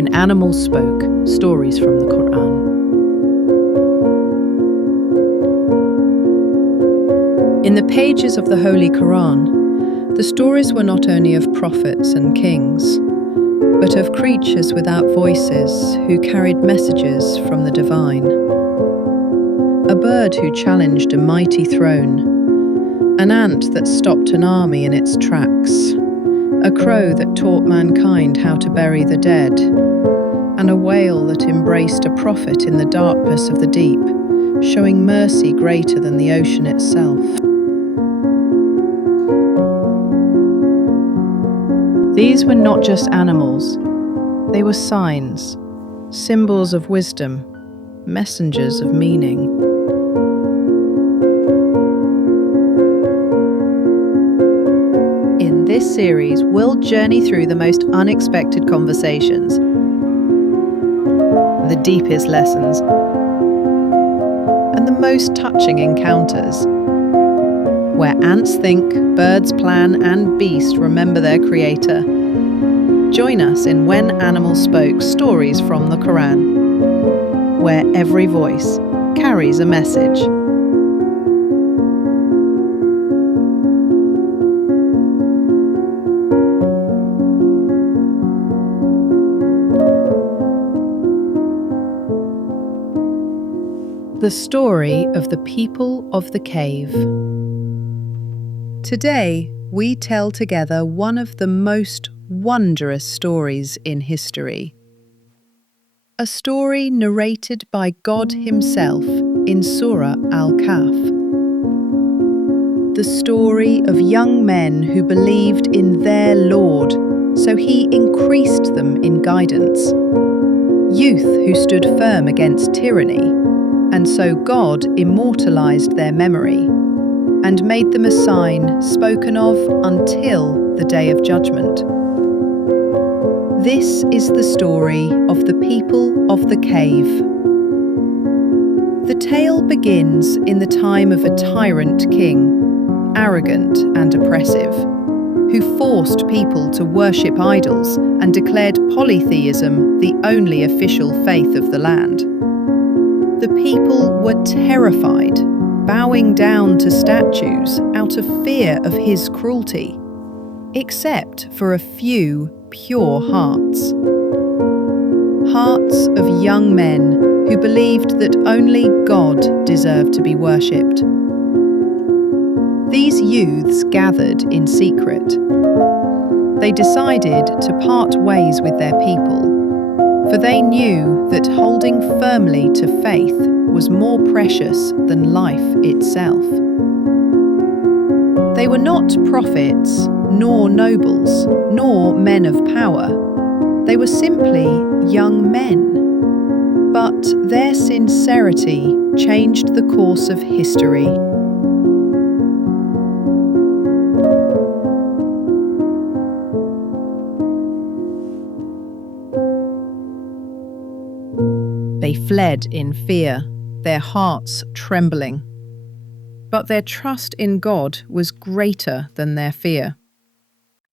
When Animals Spoke, Stories from the Qur'an. In the pages of the Holy Qur'an, the stories were not only of prophets and kings, but of creatures without voices who carried messages from the divine. A bird who challenged a mighty throne, an ant that stopped an army in its tracks, a crow that taught mankind how to bury the dead, and a whale that embraced a prophet in the darkness of the deep, showing mercy greater than the ocean itself. These were not just animals, they were signs, symbols of wisdom, messengers of meaning. In this series, we'll journey through the most unexpected conversations, the deepest lessons, and the most touching encounters. Where ants think, birds plan, and beasts remember their creator. Join us in When Animals Spoke, Stories from the Qur'an, where every voice carries a message. The story of the people of the cave. Today, we tell together one of the most wondrous stories in history. A story narrated by God Himself in Surah al-Kahf. The story of young men who believed in their Lord, so He increased them in guidance. Youth who stood firm against tyranny, and so God immortalized their memory and made them a sign spoken of until the day of judgment. This is the story of the people of the cave. The tale begins in the time of a tyrant king, arrogant and oppressive, who forced people to worship idols and declared polytheism the only official faith of the land. The people were terrified, bowing down to statues out of fear of his cruelty, except for a few pure hearts. Hearts of young men who believed that only God deserved to be worshipped. These youths gathered in secret. They decided to part ways with their people, for they knew that holding firmly to faith was more precious than life itself. They were not prophets, nor nobles, nor men of power. They were simply young men. But their sincerity changed the course of history. They fled in fear, their hearts trembling. But their trust in God was greater than their fear.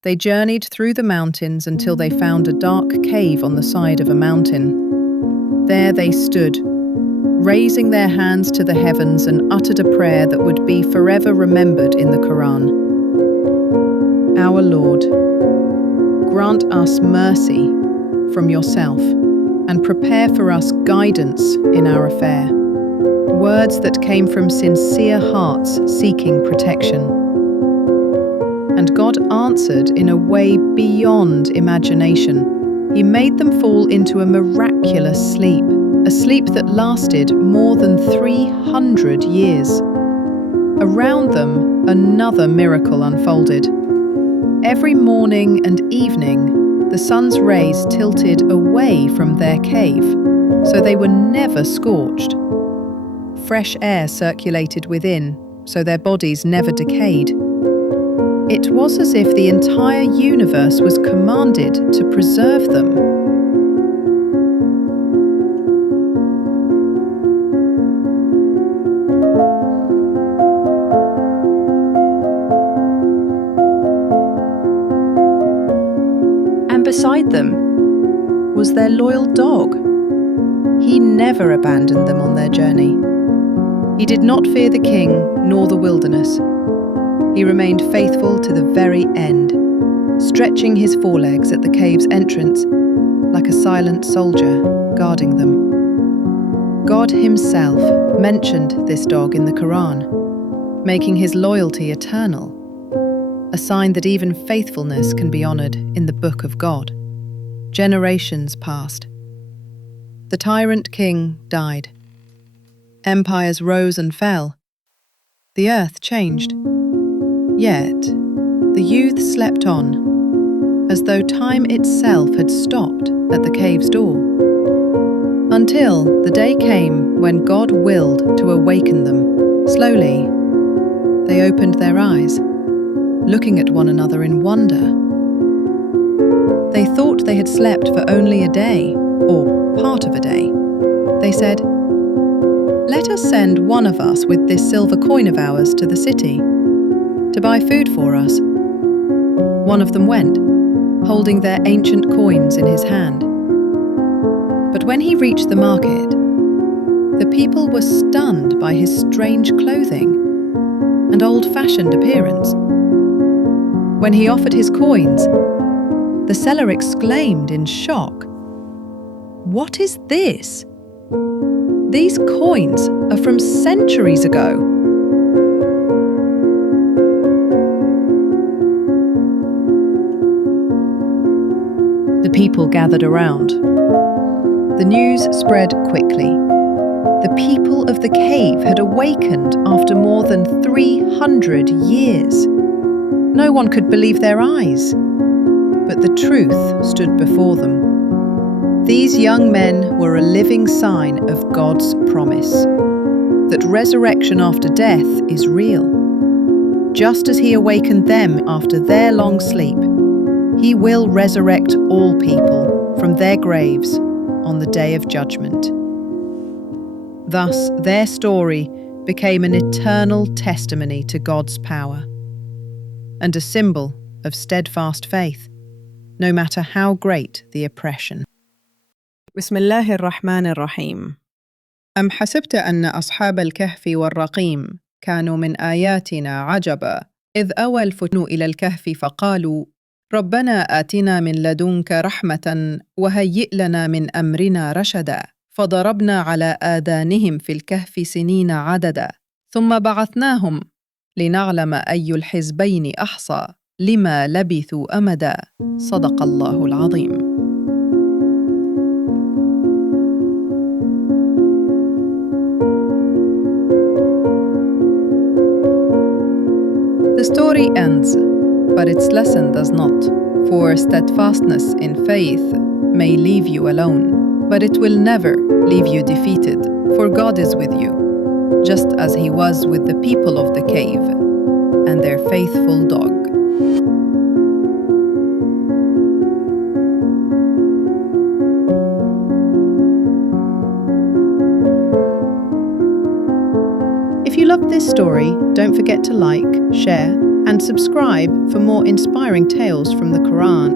They journeyed through the mountains until they found a dark cave on the side of a mountain. There they stood, raising their hands to the heavens, and uttered a prayer that would be forever remembered in the Qur'an. Our Lord, grant us mercy from yourself, and prepare for us guidance in our affair. Words that came from sincere hearts seeking protection. And God answered in a way beyond imagination. He made them fall into a miraculous sleep, a sleep that lasted more than 300 years. Around them, another miracle unfolded. Every morning and evening, the sun's rays tilted away from their cave, so they were never scorched. Fresh air circulated within, so their bodies never decayed. It was as if the entire universe was commanded to preserve them. And beside them was their loyal dog. He never abandoned them on their journey. He did not fear the king nor the wilderness. He remained faithful to the very end, stretching his forelegs at the cave's entrance like a silent soldier guarding them. God himself mentioned this dog in the Qur'an, making his loyalty eternal, a sign that even faithfulness can be honored in the book of God. Generations passed. The tyrant king died. Empires rose and fell. The earth changed. Yet, the youth slept on, as though time itself had stopped at the cave's door. Until the day came when God willed to awaken them. Slowly, they opened their eyes, looking at one another in wonder. They thought they had slept for only a day, or part of a day. They said, "Let us send one of us with this silver coin of ours to the city, to buy food for us." One of them went, holding their ancient coins in his hand. But when he reached the market, the people were stunned by his strange clothing and old-fashioned appearance. When he offered his coins, the seller exclaimed in shock, "What is this? These coins are from centuries ago." The people gathered around. The news spread quickly. The people of the cave had awakened after more than 300 years. No one could believe their eyes, but the truth stood before them. These young men were a living sign of God's promise, that resurrection after death is real. Just as he awakened them after their long sleep, he will resurrect all people from their graves on the day of judgment. Thus, their story became an eternal testimony to God's power and a symbol of steadfast faith, no matter how great the oppression. بسم الله الرحمن الرحيم. أم حسبت أن أصحاب الكهف والرقيم كانوا من آياتنا عجبا إذ أوى الفتن إلى الكهف فقالوا ربنا آتنا من لدنك رحمة وهيئ لنا من أمرنا رشدا فضربنا على آذانهم في الكهف سنين عددا ثم بعثناهم لنعلم أي الحزبين أحصى لما لبثوا أمدا صدق الله العظيم. The story ends, but its lesson does not, for steadfastness in faith may leave you alone, but it will never leave you defeated, for God is with you, just as he was with the people of the cave and their faithful dog. If you loved this story, don't forget to like, share, and subscribe for more inspiring tales from the Qur'an.